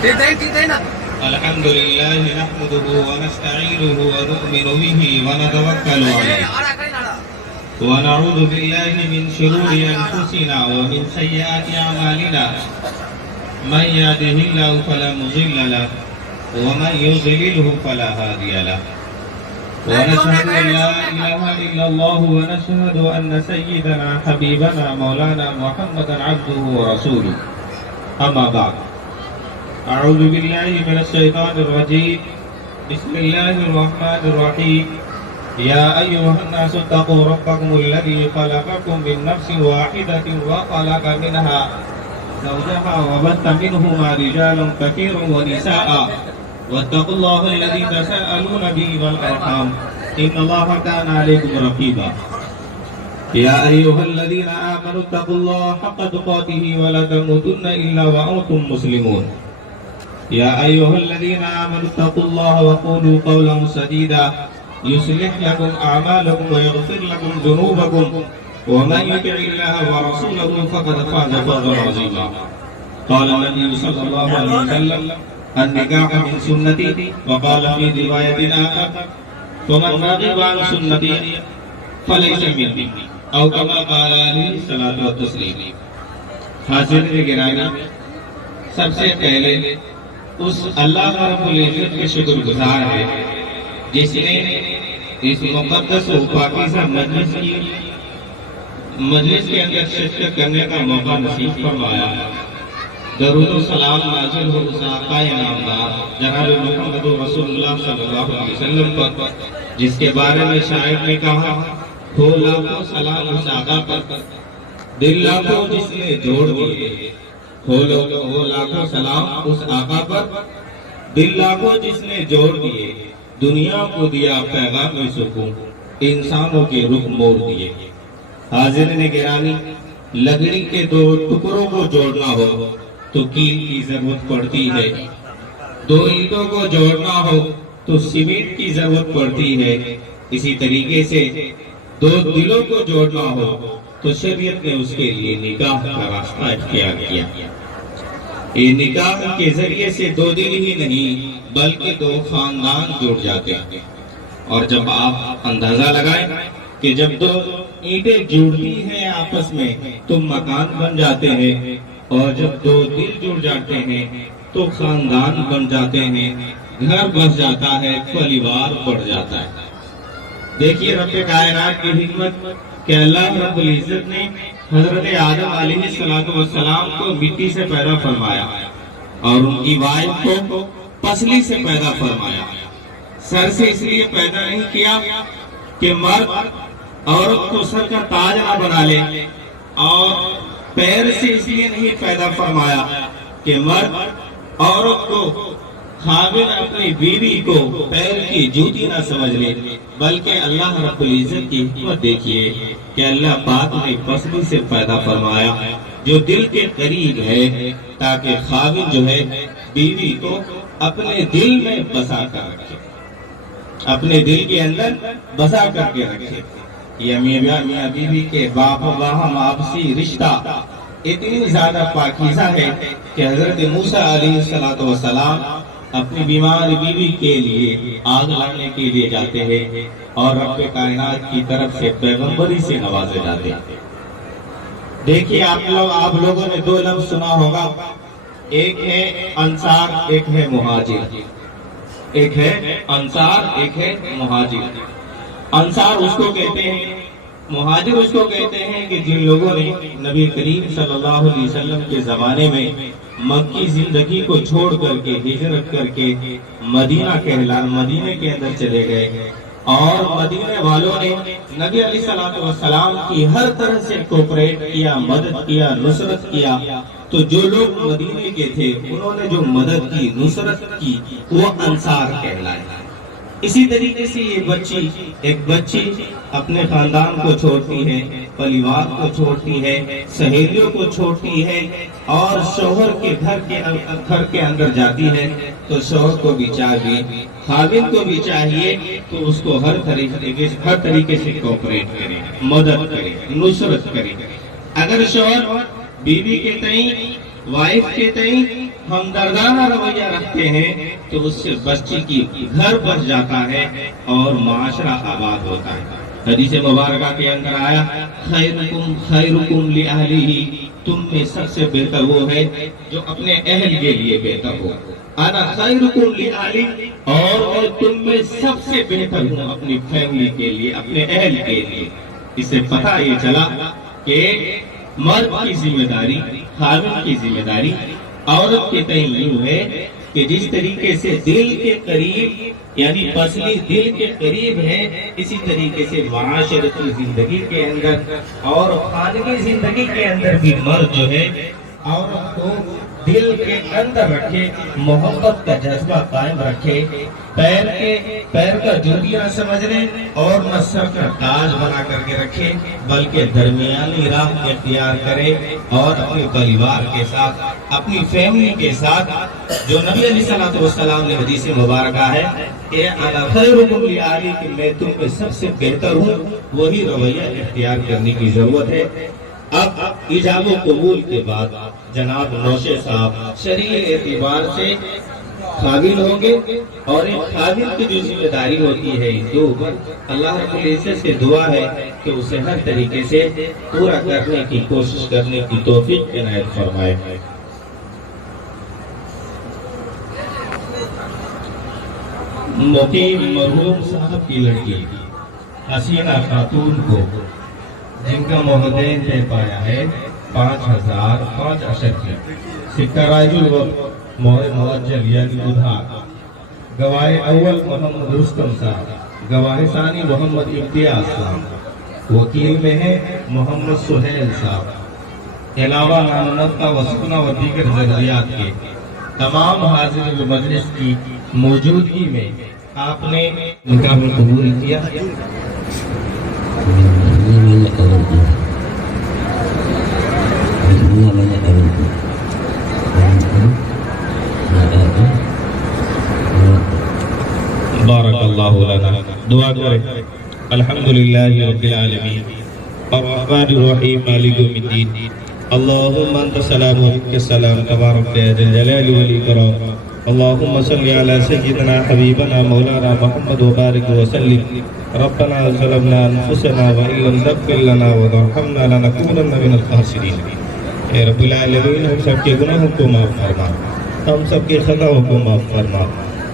الحمد لله نحمده ونستعينه ونؤمن به ونتوكل عليه ونعوذ بالله من شرور أنفسنا ومن سيئات أعمالنا من يهده الله فلا مضل له ومن يضلله فلا هادي له ونشهد أن لا إله إلا الله ونشهد أن سيدنا حبيبنا مولانا محمدا عبده ورسوله أما بعد أعوذ بالله من الشيطان الرجيم بسم الله الرحمن الرحيم يا أيها الناس اتقوا ربكم الذي خلقكم من نفس واحدة وخلق منها زوجها وبث منهما رجالا كثيرا ونساء واتقوا الله الذي تساءلون به والأرحام إن الله كان عليكم رقيبا يا أيها الذين آمنوا اتقوا الله حق تقاته ولا تموتن إلا وأنتم مسلمون يا أيها الذين آمنوا اتقوا الله وقولوا قولا سديدا يصلح لكم أعمالكم ويغفر لكم ذنوبكم ومن يطع الله ورسوله فقد فاز فوزا عظيما قال النبي صلى الله عليه وسلم النكاح من سنتي وقال في رواية آخر ومن رغب عن سنتي فليس مني أو كما قال عليه الصلاة والتسليم. حاضرین گرامی، سب سے پہلے اس اللہ رب العزت کے شکر گزار ہے جس نے اس مقدس و پاکیزہ مجلس کے اندر شرکت کرنے کا موقع نصیب فرمایا. درود و سلام نازل ہو اس آقا نامدار جناب محمد رسول اللہ صلی اللہ علیہ وسلم پر، جس کے بارے میں شاعر نے کہا ہو لاکھوں سلام اس آقا پر، دل لاکھوں جس نے جوڑ دیے. ہو لاکھوں سلام اس آقا پر، دل لاکھوں جس نے جوڑ دیے. دنیا کو دیا پیغام سکون، انسانوں کے رخ موڑ دیے. حاضرین گرامی، لکڑی کے دو ٹکڑوں کو جوڑنا ہو تو کیل کی ضرورت پڑتی ہے، دو اینٹوں کو جوڑنا ہو تو سیمنٹ کی ضرورت پڑتی ہے. اسی طریقے سے دو دلوں کو جوڑنا ہو تو شریعت نے اس کے لیے نکاح کا راستہ اختیار کیا. یہ نکاح کے ذریعے سے دو دل ہی نہیں بلکہ دو خاندان جڑ جاتے ہیں. اور جب آپ اندازہ لگائیں کہ جب دو اینٹیں جڑتی ہیں آپس میں تو مکان بن جاتے ہیں، اور جب دو دل جڑ جاتے ہیں تو خاندان بن جاتے ہیں، گھر بس جاتا ہے، پریوار بڑھ جاتا ہے. دیکھیے رب کائنات کی حکمت کہ اللہ رب العزت نے حضرت آدم علیہ السلام کو مٹی سے پیدا فرمایا اور ان کی وائف کو پسلی سے پیدا فرمایا. سر سے اس لیے پیدا نہیں کیا کہ مرد عورت کو سر کا تاج نہ بنا لے، اور پیر سے اس لیے نہیں پیدا فرمایا کہ مرد عورت کو خاوند اپنی بیوی کو پیر کی جوتی نہ سمجھ لے، بلکہ اللہ رب العزت کی حکمت دیکھیے کہ اللہ پاک نے پسلی سے پیدا فرمایا جو دل کے قریب ہے، تاکہ خاوند جو ہے بیوی کو اپنے دل میں بسا کر رکھے، اپنے دل کے اندر بسا کر کے رکھے. یہ میاں بیوی کے باہم آپسی رشتہ اتنی زیادہ پاکیزہ ہے کہ حضرت موسیٰ علیہ السلام اپنی بیمار بیوی کے لیے آگ لگنے کے لیے جاتے ہیں اور رب کائنات کی طرف سے پیغمبری سے نوازے جاتے ہیں. دیکھیے آپ لوگوں نے دو لفظ سنا ہوگا، ایک ہے انصار، ایک ہے مہاجر. ایک ہے انصار، ایک ہے مہاجر. انصار اس کو کہتے ہیں، مہاجر اس کو کہتے ہیں کہ جن لوگوں نے نبی کریم صلی اللہ علیہ وسلم کے زمانے میں مکی زندگی کو چھوڑ کر کے ہجرت کر کے مدینہ کے اندر چلے گئے، اور مدینے والوں نے نبی علیہ السلام کی ہر طرح سے کوپریٹ کیا، مدد کیا، نصرت کیا. تو جو لوگ مدینے کے تھے انہوں نے جو مدد کی، نصرت کی، وہ انصار کہلائے. اسی طریقے سے یہ ایک بچی اپنے خاندان کو چھوڑتی ہے، پریوار کو چھوڑتی ہے، سہیلیوں کو چھوڑتی ہے اور شوہر کے گھر کے اندر جاتی ہے. تو شوہر کو بھی چاہیے، خاوند کو بھی چاہیے تو اس کو ہر طریقے سے کوپریٹ کرے، مدد کرے، نصرت کرے. اگر شوہر بیوی کے تئیں، وائف کے تئیں ہمدردانہ رویہ رکھتے ہیں تو اس سے بچی کی گھر بچ جاتا ہے اور معاشرہ آباد ہوتا ہے۔ حدیث مبارکہ کے اندر آیا خیرکم خیرکم لأہلہ، تم میں سب سے بہتر وہ ہے جو اپنے اہل کے لیے بہتر ہو۔ انا خیرکم لأہلی، اور میں تم میں سب سے بہتر ہوں اپنی فیملی کے لیے، اپنے اہل کے لیے۔ اس سے پتہ یہ چلا کہ مرد کی ذمہ داری، خاوند کی ذمہ داری عورت کے تئیں یوں ہے کہ جس طریقے سے دل کے قریب یعنی پسلی دل کے قریب ہے، اسی طریقے سے معاشرتی زندگی کے اندر اور خانگی زندگی کے اندر بھی مرد جو ہے عورت کو دل کے اندر رکھے، محبت کا جذبہ قائم رکھے، پیر کا جوتیاں سمجھ لے اور نہ سر کا تاج بنا کر کے رکھے، بلکہ درمیانی راہ اختیار کرے اور اپنے پریوار کے ساتھ، اپنی فیملی کے ساتھ، جو نبی علیہ الصلوۃ والسلام نے حدیث مبارکہ ہے کہ انا خیرکم لأہلی، کہ میں تم میں سب سے بہتر ہوں، وہی رویہ اختیار کرنے کی ضرورت ہے۔ اب ایجاب و قبول کے بعد جناب نوشے صاحب شرعی اعتبار سے قابل ہوں گے، اور ایک قابل کی جو ذمہ داری ہوتی ہے اس کے اوپر اللہ رب العزت سے دعا ہے کہ اسے ہر طریقے سے پورا کرنے کی کوشش کرنے کی توفیق عنایت فرمائے۔ مقیم مرحوم صاحب کی لڑکی حسینہ خاتون کو، جن کا مہدین طے پایا ہے 5005 اشر کی، سکہ رائج الوقت مہر موجل یعنی ادھار، گواہ اول محمد رستم صاحب، گواہ ثانی محمد امتیاز صاحب، وکیل میں ہے محمد سہیل صاحب، علاوہ امانت کا وسکنہ و دیگر ضروریات کے تمام حاضر مجلس کی موجودگی میں آپ نے نکاح قبول کیا۔ بارک اللہ لنا، دعا کریں۔ الحمدللہ رب العالمین الرحمن الرحیم مالک یوم الدین، اللہم انت السلام و منک السلام، تبارک یا ذا الجلال والاکرام، اللہم صلی علی سیدنا حبیبنا مولانا محمد وبارک وسلم، ربنا ظلمنا انفسنا وان لم تغفر لنا وترحمنا لنکونن من الخاسرین۔ اے رب العالمین، ہم سب کے گناہوں کو معاف فرما، ہم سب کے خطاؤں کو معاف فرما۔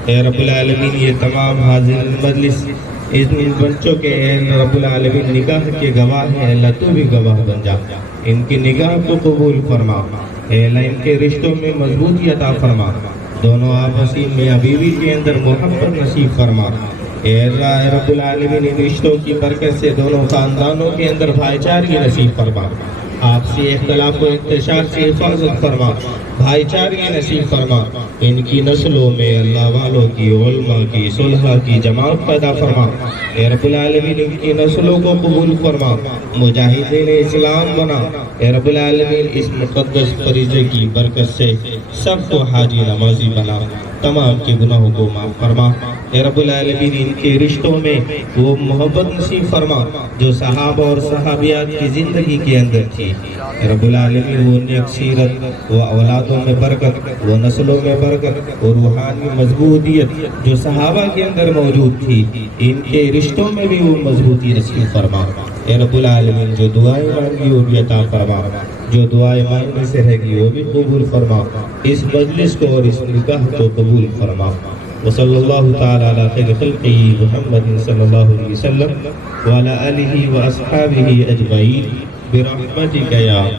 اے رب العالمین، یہ تمام حاضر مجلس اس بچوں کے اے رب العالمین نکاح کے گواہ ہیں، اللہ تو بھی گواہ بن جا، ان کی نگاہ کو قبول فرما، اے اللہ ان کے رشتوں میں مضبوطی عطا فرما، دونوں آپسی میاں بیوی کے اندر محبت نصیب فرما، اے اللہ رب العالمین ان رشتوں کی برکت سے دونوں خاندانوں کے اندر بھائی چارگی نصیب فرما، آپ سے اختلاف و انتشار سے حفاظت فرما، بھائی چارگی نصیب فرما، ان کی نسلوں میں اللہ والوں کی، علماء کی، صلحاء کی جماعت پیدا فرما، اے رب العالمین ان کی نسلوں کو قبول فرما، مجاہدین اسلام بنا، اے رب العالمین اس مقدس فریضے کی برکت سے سب کو حاجی نمازی بنا، تمام کے گناہوں کو معاف فرما، اے رب العالمین ان کے رشتوں میں وہ محبت نصیب فرما جو صحابہ اور صحابیات کی زندگی کے اندر تھی، اے رب العالمین وہ نیک سیرت، وہ اولادوں میں برکت، وہ نسلوں میں برکت، وہ روحانی مضبوطیت جو صحابہ کے اندر موجود تھی، ان کے رشتوں میں بھی وہ مضبوطی نصیب فرما، اے رب العالمین جو دعائیں مانگی وہ بھی عطا فرما، جو دعائیں مانگنے سے رہ گی وہ بھی قبول فرما، اس مجلس کو اور اس نکاح کو قبول فرما، وصلی اللہ تعالی علی خیر خلقہ محمد صلی اللہ علیہ وسلم وعلی آلہ واصحابہ اجمعین برحمتک یا